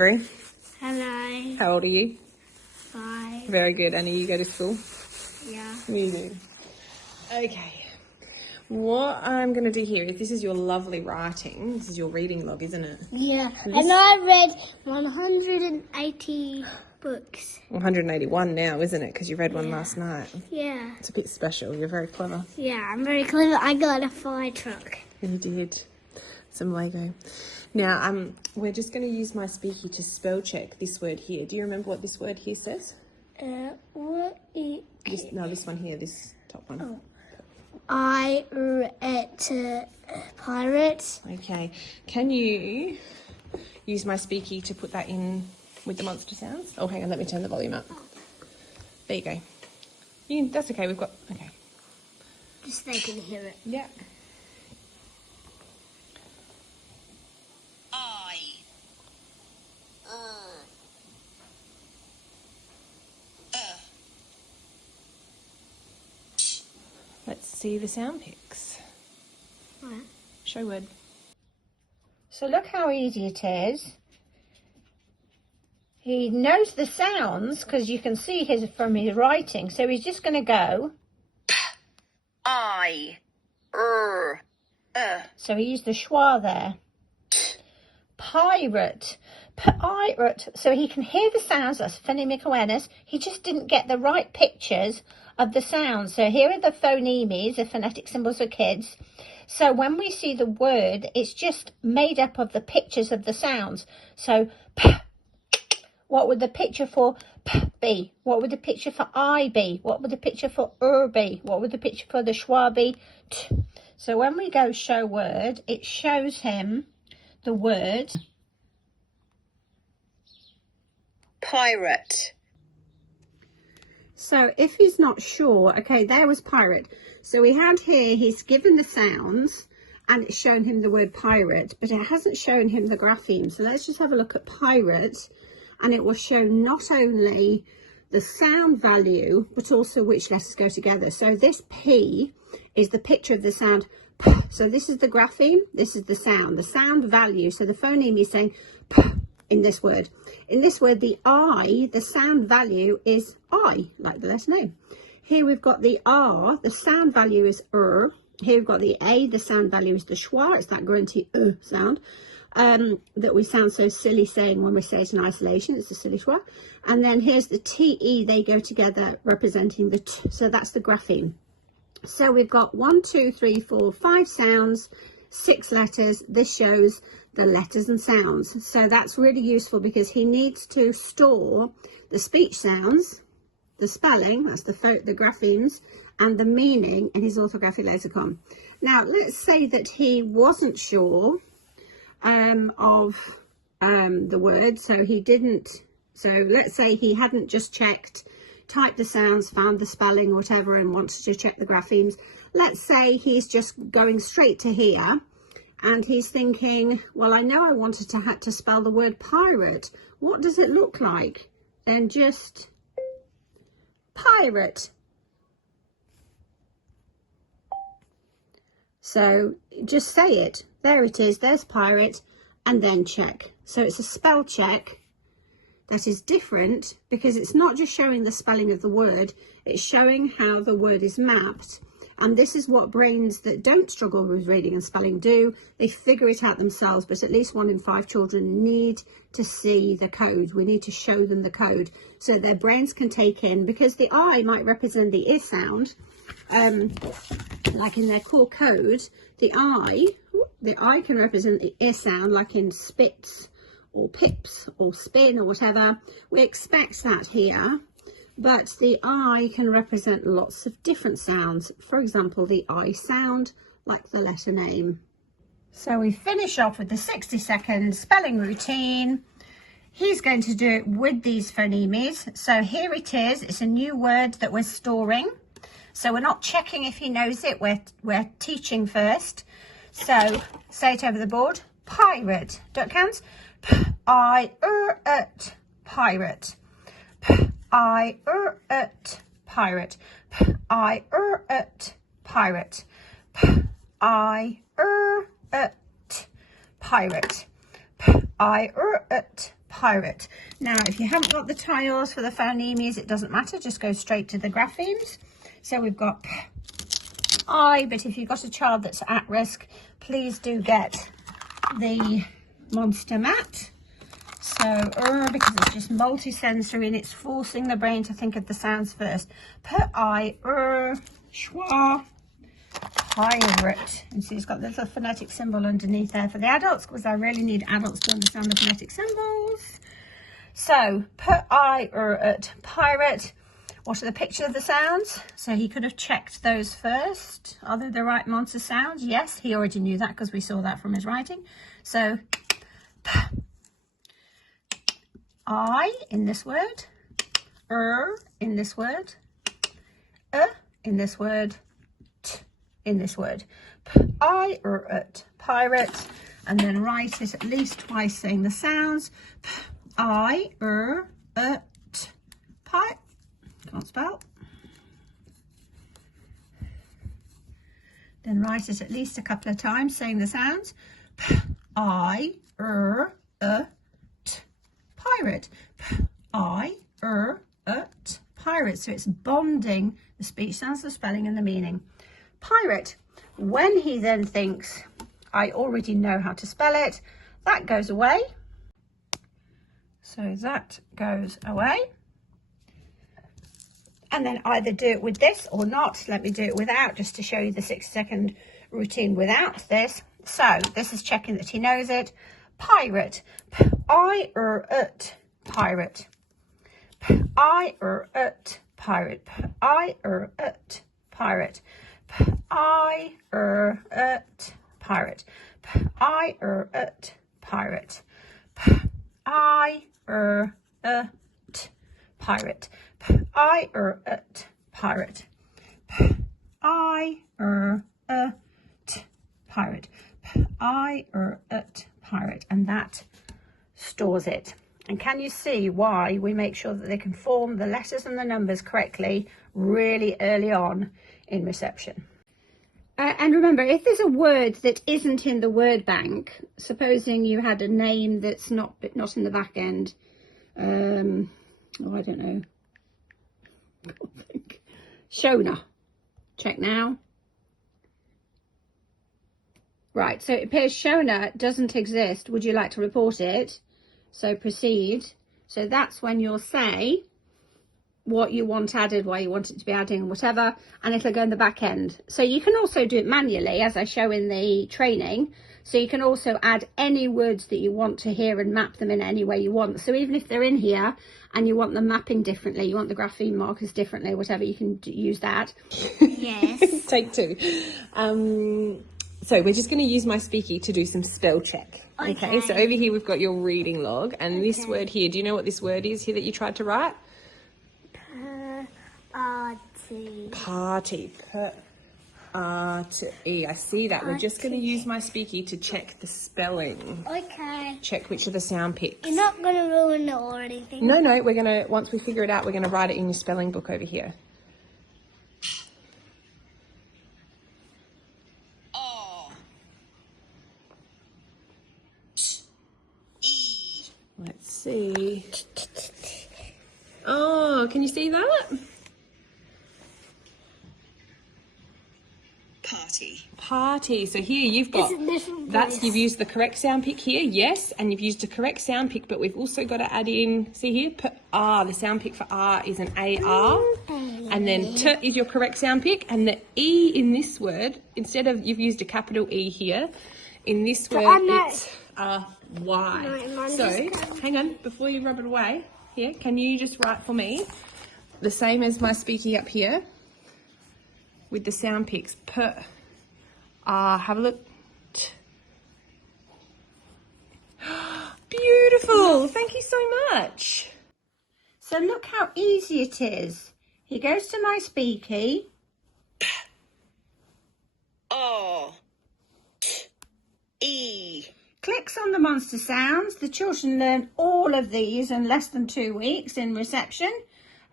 Avery. Hello. How old are you? 5. Very good. Annie, you go to school? Yeah. You do. Okay. What I'm going to do here is, this is your lovely writing. This is your reading log, isn't it? Yeah. And I read 180 books. 181 now, isn't it? Because you read one last night. Yeah. It's a bit special. You're very clever. Yeah, I'm very clever. I got a fire truck. You did. Some Lego. Now, we're just going to use MySpeekie to spell check this word here. Do you remember what this word here says? What is... This one here, this top one. Oh. Pirate. Okay. Can you use MySpeekie to put that in with the monster sounds? Oh, hang on. Let me turn the volume up. There you go. That's okay. We've got... Okay. Just so they can hear it. Yeah. Let's see the sound pics. Right. Show word. So look how easy it is. He knows the sounds because you can see from his writing. So he's just going to go I, So he used the schwa there. Pirate. Pirate. So he can hear the sounds. That's phonemic awareness. He just didn't get the right pictures of the sounds. So here are the phonemes, the phonetic symbols for kids. So when we see the word, it's just made up of the pictures of the sounds. So p, what would the picture for p be? What would the picture for I be? What would the picture for be? What would the picture for the schwa be? T. So when we go show word, it shows him the word pirate. So if he's not sure, okay, there was pirate. So we had here, he's given the sounds and it's shown him the word pirate, but it hasn't shown him the grapheme. So let's just have a look at pirate, and it will show not only the sound value, but also which letters go together. So this P is the picture of the sound P. So this is the grapheme, this is the sound value. So the phoneme is saying P in this word. In this word, the I, the sound value is I, like the letter name. Here we've got the R, the sound value is Here we've got the A, the sound value is the schwa. It's that grunty sound that we sound so silly saying when we say it in isolation. It's a silly schwa. And then here's the TE, they go together representing the T. So that's the grapheme. So we've got 1, 2, 3, 4, 5 sounds, 6 letters. This shows the letters and sounds. So that's really useful because he needs to store the speech sounds, the spelling, that's the graphemes, and the meaning in his orthographic lexicon. Now, let's say that he wasn't sure of the word, so he didn't. So let's say he hadn't just typed the sounds, found the spelling, whatever, and wanted to check the graphemes. Let's say he's just going straight to here, and he's thinking, well, I know I wanted to spell the word pirate. What does it look like? Then just pirate. So just say it. There it is. There's pirate, and then check. So it's a spell check that is different because it's not just showing the spelling of the word, it's showing how the word is mapped. And this is what brains that don't struggle with reading and spelling do. They figure it out themselves, but at least 1 in 5 children need to see the code. We need to show them the code so their brains can take in, because the I might represent the I sound, like in their core code. The I can represent the I sound, like in spits or pips or spin or whatever. We expect that here. But the I can represent lots of different sounds. For example, the I sound, like the letter name. So we finish off with the 60-second spelling routine. He's going to do it with these phonemes. So here it is. It's a new word that we're storing. So we're not checking if he knows it. We're teaching first. So say it over the board. Pirate. Don't count. P-I-R-A-T. Pirate. P-I-R-A-T. Pirate. P-I-R-A-T. Pirate. P-I-R-A-T. Pirate. Pirate. pirate. Now, if you haven't got the tiles for the phonemes, it doesn't matter. Just go straight to the graphemes. So we've got I, but if you've got a child that's at risk, please do get the monster mat. So, because it's just multi-sensory and it's forcing the brain to think of the sounds first. I, schwa, pirate. And see, it's got the little phonetic symbol underneath there for the adults, because I really need adults to understand the phonetic symbols. So, I, pirate. What are the picture of the sounds? So he could have checked those first. Are they the right monster sounds? Yes, he already knew that because we saw that from his writing. So, I in this word, in this word, in this word, in this word. I, pirate, and then write it at least twice saying the sounds. I, pirate. Can't spell. Then write it at least a couple of times saying the sounds. I, pirate. I, pirate. So it's bonding the speech sounds, the spelling and the meaning. Pirate. When he then thinks, I already know how to spell it, that goes away. So that goes away. And then either do it with this or not. Let me do it without, just to show you the 6-second routine without this. So this is checking that he knows it. Pirate. Pirate. Pirate. Pirate. Pirate. Pirate. Pirate. Pirate. Pirate. Pirate. Pirate. Pirate. Pirate. Pirate. Pirate. And that stores it. And can you see why we make sure that they can form the letters and the numbers correctly really early on in reception? And remember, if there's a word that isn't in the word bank, supposing you had a name that's not in the back end, I don't know. Shona. Check now. Right, so it appears Shona doesn't exist. Would you like to report it? So proceed. So that's when you'll say what you want added, why you want it to be adding, whatever, and it'll go in the back end. So you can also do it manually, as I show in the training. So you can also add any words that you want to hear and map them in any way you want. So even if they're in here and you want them mapping differently, you want the grapheme markers differently, whatever, you can use that. Yes. Take two. So we're just going to use MySpeekie to do some spell check. Okay, so over here we've got your reading log, and this word here, do you know what this word is here that you tried to write? Party. P-A-R-T-E. I see that. We're just going to use MySpeekie to check the spelling. Okay. Check which of the sound picks. You're not going to ruin it or anything? No, we're going to, once we figure it out, we're going to write it in your spelling book over here. Let's see. Oh, can you see that? Party. So here you've got, you've used the correct sound pick here, yes, and you've used a correct sound pick, but we've also got to add in, see here, the sound pick for R is an AR, and then T is your correct sound pick, and the E in this word, instead of, you've used a capital E here, in this word it's a Y. So, hang on, before you rub it away, here, can you just write for me the same as MySpeekie up here with the sound picks? Have a look. Beautiful, thank you so much. So look how easy it is. He goes to MySpeekie. E. Clicks on the monster sounds. The children learn all of these in less than 2 weeks in reception.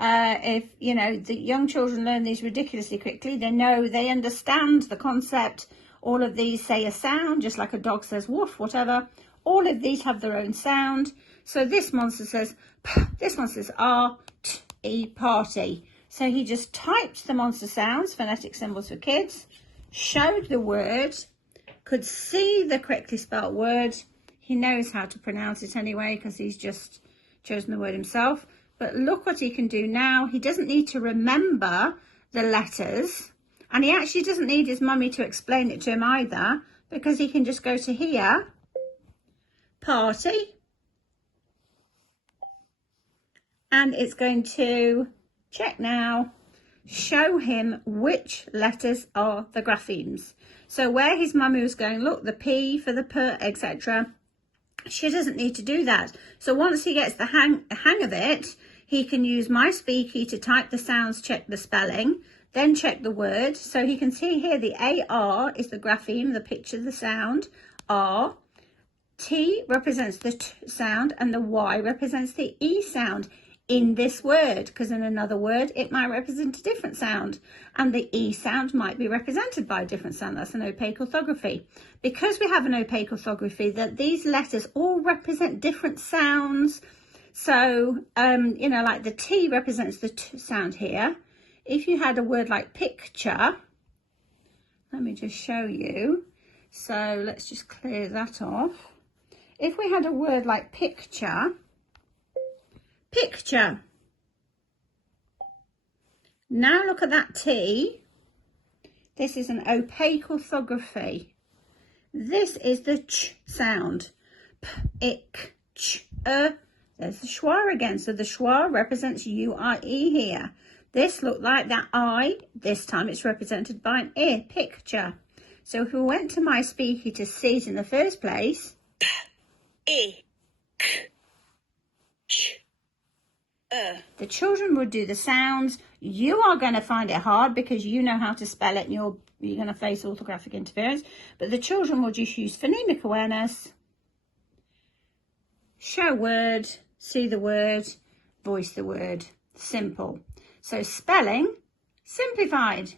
If, you know, the young children learn these ridiculously quickly, they understand the concept. All of these say a sound, just like a dog says woof, whatever. All of these have their own sound. So this monster says P, this one says R, T, E, party. So he just typed the monster sounds, phonetic symbols for kids, showed the word, could see the correctly spelled word. He knows how to pronounce it anyway because he's just chosen the word himself. But look what he can do now. He doesn't need to remember the letters, and he actually doesn't need his mummy to explain it to him either, because he can just go to here, party, and it's going to check now, show him which letters are the graphemes. So where his mummy was going, look, the P for the P, etc., she doesn't need to do that. So once he gets the hang of it, he can use MySpeekie to type the sounds, check the spelling, then check the word. So he can see here the AR is the grapheme, the picture, the sound. R, T represents the T sound, and the Y represents the E sound in this word, because in another word it might represent a different sound, and the E sound might be represented by a different sound. That's an opaque orthography. Because we have an opaque orthography, that these letters all represent different sounds. So you know, like the T represents the T sound here. If you had a word like picture, let me just show you. So let's just clear that off. If we had a word like picture, picture. Now look at that T. This is an opaque orthography. This is the ch sound. P, ik, ch, There's the schwa again. So the schwa represents U-I-E here. This looked like that I. This time it's represented by an I, picture. So if we went to MySpeekie to see it in the first place, I, K, Ch, the children would do the sounds. You are going to find it hard because you know how to spell it and you're going to face orthographic interference. But the children will just use phonemic awareness, show word, see the word, voice the word. Simple. So spelling, simplified.